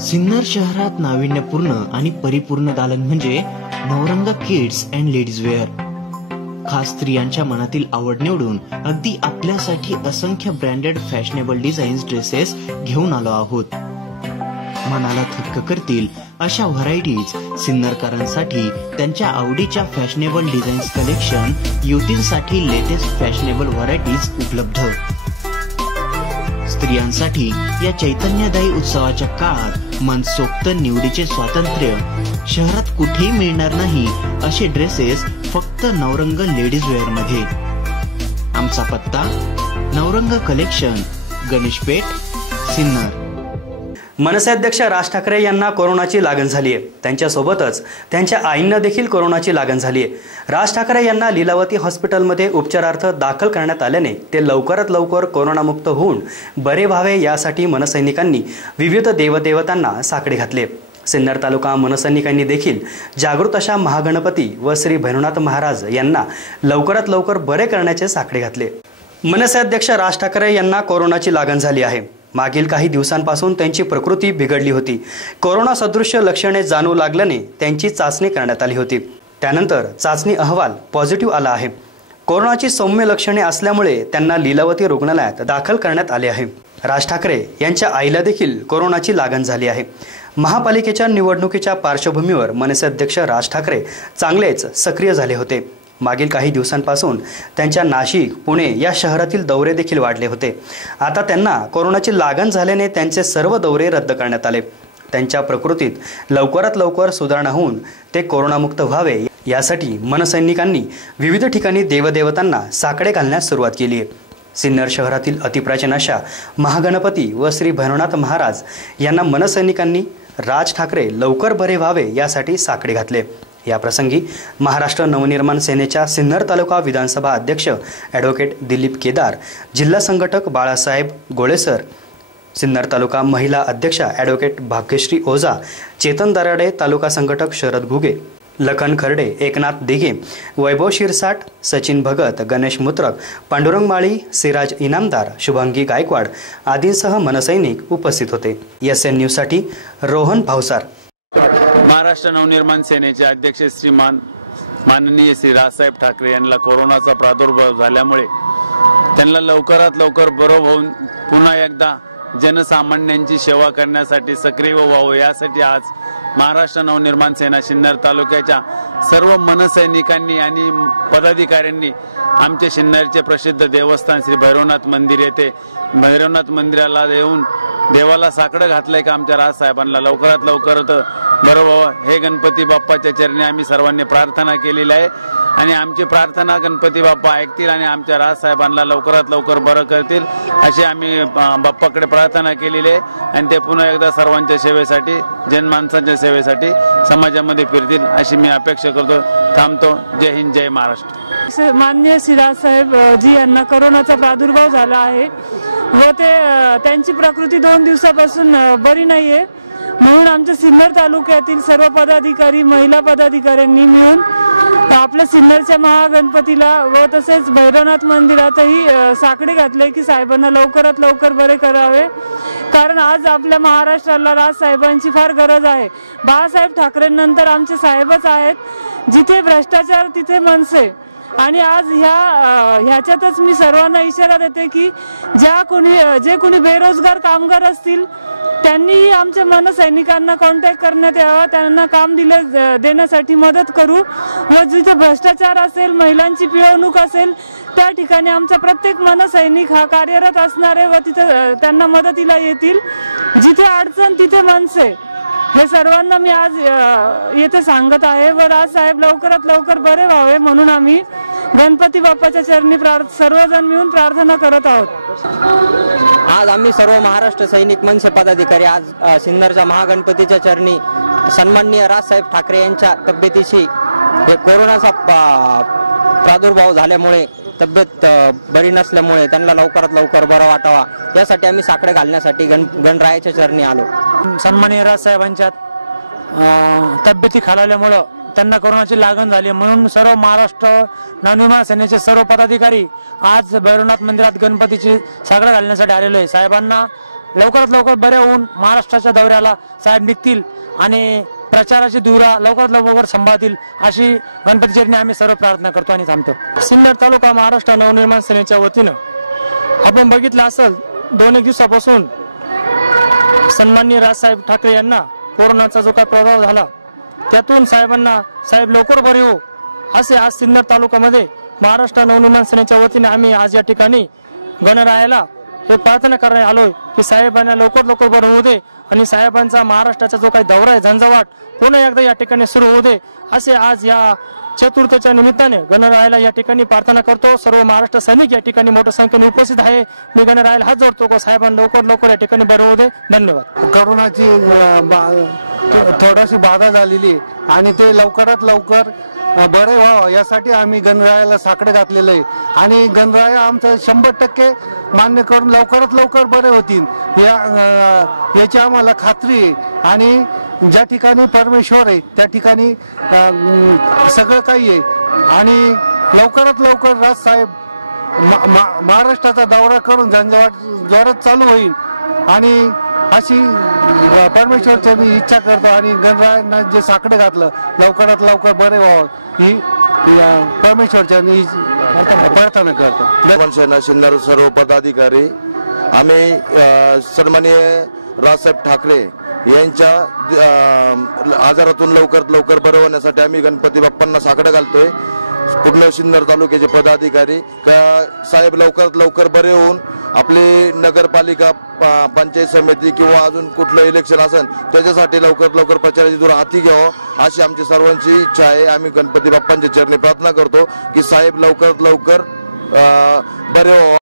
सिन्नर शहरात नाविन्यपूर्ण आणि परिपूर्ण दालन म्हणजे Navrang kids and ladies wear. खास स्त्रियांच्या मनातील आवड निवडून अगदी आपल्यासाठी असंख्य ब्रँडेड फॅशनेबल डिझाईन्स ड्रेसेस घेऊन आलो आहोत. मनाला थक्क करतील अशा व्हरायटीज सिन्नरकरांसाठी त्यांच्या आवडीच्या फॅशनेबल डिझाईन्स कलेक्शन, युवतींसाठी लेटेस्ट फॅशनेबल व्हरायटीज उपलब्ध. स्त्रियांसाठी या चैतन्यदायी उत्सवाच्या काळात मनसोक्त निवडीचे स्वातंत्र्य. शहरात कुठेही मिळणार नाही असे ड्रेसेस फक्त नवरंग लेडीज वेअर मध्ये. आमचा पत्ता नवरंग कलेक्शन, गणेशपेठ, सिन्नर. मनसे अध्यक्ष राज ठाकरे यांना कोरोनाची लागण झाली आहे. त्यांच्यासोबतच त्यांच्या आईंना देखील कोरोनाची लागण झाली आहे. राज ठाकरे यांना लीलावती हॉस्पिटलमध्ये उपचारार्थ दाखल करण्यात आल्याने ते लवकरात लवकर कोरोनामुक्त होऊन बरे व्हावे यासाठी मनसैनिकांनी विविध देवदेवतांना साकडे घातले. सिन्नर तालुका मनसैनिकांनी देखील जागृत अशा महागणपती व श्री भैरवनाथ महाराज यांना लवकरात लवकर बरे करण्याचे साकडे घातले. मनसे अध्यक्ष राज ठाकरे यांना कोरोनाची लागण झाली आहे. मागील काही दिवसांपासून त्यांची प्रकृती बिघडली होती. कोरोना सदृश्य लक्षणे जाणवू लागल्याने त्यांची चाचणी करण्यात आली होती. त्यानंतर चाचणी अहवाल पॉझिटिव्ह आला आहे. कोरोनाची सौम्य लक्षणे असल्यामुळे त्यांना लीलावती रुग्णालयात दाखल करण्यात आले आहे. राज ठाकरे यांच्या आईला देखील कोरोनाची लागण झाली आहे. महापालिकेच्या निवडणुकीच्या पार्श्वभूमीवर मनसे अध्यक्ष राज ठाकरे चांगलेच सक्रिय झाले होते. मागील काही दिवसांपासून त्यांच्या नाशिक, पुणे या शहरातील दौरे देखील वाढले होते. आता त्यांना कोरोनाची लागण झाल्याने त्यांचे सर्व दौरे रद्द करण्यात आले. त्यांच्या प्रकृतीत लवकरात लवकर सुधारणा होऊन ते कोरोनामुक्त व्हावे यासाठी मनसैनिकांनी विविध ठिकाणी देवदेवतांना साकडे घालण्यास सुरुवात केली आहे. सिन्नर शहरातील अतिप्राचीन अशा महागणपती व श्री भैरवनाथ महाराज यांना मनसैनिकांनी राज ठाकरे लवकर बरे व्हावे यासाठी साकडे घातले. या प्रसंगी महाराष्ट्र नवनिर्माण सेनेच्या सिन्नर तालुका विधानसभा अध्यक्ष ॲडव्होकेट दिलीप केदार, जिल्हा संघटक बाळासाहेब गोळेसर, सिन्नर तालुका महिला अध्यक्षा ॲडव्होकेट भाग्यश्री ओझा, चेतन दराडे, तालुका संघटक शरद घुगे, लखन खर्डे, एकनाथ दिघे, वैभव शिरसाट, सचिन भगत, गणेश मुत्रक, पांडुरंग माळी, सिराज इनामदार, शुभांगी गायकवाड आदींसह मनसैनिक उपस्थित होते. SN न्यूजसाठी रोहन भावसार. महाराष्ट्र नवनिर्माण सेनेचे अध्यक्ष श्रीमान माननीय श्री राजसाहेब ठाकरे यांना कोरोनाचा प्रादुर्भाव झाल्यामुळे त्यांना लवकरात लवकर बरं होऊन पुन्हा एकदा जनसामान्यांची सेवा करण्यासाठी सक्रिय व्हावं यासाठी आज महाराष्ट्र नवनिर्माण सेना सिन्नर तालुक्याच्या सर्व मनसैनिकांनी आणि पदाधिकाऱ्यांनी आमचे सिन्नरचे प्रसिद्ध देवस्थान श्री भैरवनाथ मंदिर येथे भैरवनाथ मंदिराला येऊन देवाला साकडं घातलंय का आमच्या राजसाहेबांना लवकरात लवकर बरं व्हावं हे गणपती बाप्पाच्या चरणी आम्ही सर्वांनी प्रार्थना केलेली आहे. आणि आमची प्रार्थना गणपती बाप्पा ऐकतील आणि आमच्या राजसाहेबांना लवकरात लवकर बरं करतील अशी आम्ही बाप्पाकडे प्रार्थना केलेली आहे. आणि ते पुन्हा एकदा सर्वांच्या सेवेसाठी, जनमानसांच्या सेवेसाठी समाजामध्ये फिरतील अशी मी अपेक्षा करतो. थांबतो. जय हिंद, जय महाराष्ट्र. माननीय श्री राजसाहेब जी यांना कोरोनाचा प्रादुर्भाव झाला आहे व त्यांची प्रकृती 2 दिवसापासून बरी नाही आहे. म्हणून आमच्या सिन्नर तालुक्यातील सर्व पदाधिकारी, महिला पदाधिकाऱ्यांनी मिळून आपल्या सिन्नरच्या महागणपतीला व तसेच भैरवनाथ मंदिरातही साकडे घातले की साहेबांना लवकरात लवकर बरे करावे. कारण आज आपल्या महाराष्ट्राला राजसाहेबांची फार गरज आहे. बाळासाहेब ठाकरेंनंतर आमचे साहेबच आहेत. जिथे भ्रष्टाचार तिथे मनसे. आणि आज ह्याच्यातच मी सर्वांना इशारा देते की जे कोणी बेरोजगार कामगार असतील त्यांनीही आमच्या मनसैनिकांना कॉन्टॅक्ट करण्यात यावा. त्यांना काम देण्यासाठी मदत करू. व जिथे भ्रष्टाचार असेल, महिलांची पिळवणूक असेल त्या ठिकाणी आमचा प्रत्येक मनसैनिक हा कार्यरत असणार आहे व तिथे त्यांना मदतीला येतील. जिथे अडचण तिथे मनसे, हे सर्वांना मी आज येथे सांगत आहे. व राजसाहेब लवकरात लवकर बरे व्हावे म्हणून आम्ही गणपती बाप्पाच्या चरणी सर्वजण मिळून प्रार्थना करत आहोत. आज आम्ही सर्व महाराष्ट्र सैनिक मनसे पदाधिकारी आज सिन्नरच्या महागणपतीच्या चरणी सन्माननीय राजसाहेब ठाकरे यांच्या तब्येतीशी हे कोरोनाचा प्रादुर्भाव झाल्यामुळे तब्येत बरी नसल्यामुळे त्यांना लवकरात लवकर बरं वाटावा यासाठी आम्ही साकडे घालण्यासाठी गणरायाच्या चरणी आलो. सन्माननीय राजसाहेबांच्या तब्येती खालावल्यामुळं त्यांना कोरोनाची लागण झाली म्हणून सर्व महाराष्ट्र नवनिर्माण सेनेचे सर्व पदाधिकारी आज भैरवनाथ मंदिरात गणपतीची साकडं घालण्यासाठी आलेलो आहे. साहेबांना लवकरात लवकर बरे होऊन महाराष्ट्राच्या दौऱ्याला साहेब निघतील आणि प्रचाराची धुरा लवकरात लवकर सांभाळतील अशी गणपती चरणी आम्ही सर्व प्रार्थना करतो आणि थांबतो. सिन्नर तालुका महाराष्ट्र नवनिर्माण सेनेच्या वतीनं आपण बघितलं असेल 2-1 दिवसापासून सन्माननीय राजसाहेब ठाकरे यांना कोरोनाचा जो काय प्रादुर्भाव झाला त्यातून साहेबांना साहेब लवकर बरे हो असे आज सिन्नर तालुक्यामध्ये महाराष्ट्र नवनिर्माण सेनेच्या वतीने आम्ही आज या ठिकाणी गणरायाला हे प्रार्थना करण्यात आलोय की साहेबांना लवकर लवकर बरं होऊ दे आणि साहेबांचा महाराष्ट्राचा जो काही दौरा आहे झंझावाट पुन्हा एकदा या ठिकाणी सुरू होऊ दे असे आज या चतुर्थीच्या निमित्ताने गणरायाला या ठिकाणी प्रार्थना करतो. सर्व महाराष्ट्र सैनिक या ठिकाणी मोठ्या संख्येने उपस्थित आहे. मी गणरायाला हात जोडतो की साहेबांना लवकर लवकर या ठिकाणी बरं होऊ दे. धन्यवाद. कोरोनाची थोडीशी बाधा झालेली आणि ते लवकरात लवकर बरे व्हावं यासाठी आम्ही गणरायाला साकडं घातलेलं आहे आणि गणराया आमचं 100% मान्य करून लवकरात लवकर बरे होतील याची आम्हाला खात्री आहे. आणि ज्या ठिकाणी परमेश्वर आहे त्या ठिकाणी सगळं काही आहे आणि लवकरात लवकर राजसाहेब महाराष्ट्राचा दौरा करून झंझावाट जोरात चालू होईल आणि अशी परमेश्वरची मी इच्छा करतो आणि गणरायांना जे साकडं घातलं लवकरात लवकर बरे व्हावं ही परमेश्वरच्या मी प्रार्थना करतो. सिन्नर सर्व पदाधिकारी आम्ही सन्माननीय राजसाहेब ठाकरे यांच्या आजारातून लवकरात लवकर बरं होण्यासाठी आम्ही गणपती बाप्पांना साकडं घालतोय. पूर्ण सिन्नर तालुक्याचे पदाधिकारी का साहेब लवकरात लवकर बरे होऊन आपली नगरपालिका पंचायत समिती किंवा अजून कुठलं इलेक्शन असेल त्याच्यासाठी लवकरात लवकर प्रचाराची धुरा हाती घ्यावं अशी आमची सर्वांची इच्छा आहे. आम्ही गणपती बाप्पांच्या चरणी प्रार्थना करतो की साहेब लवकरात लवकर बरे व्हावं.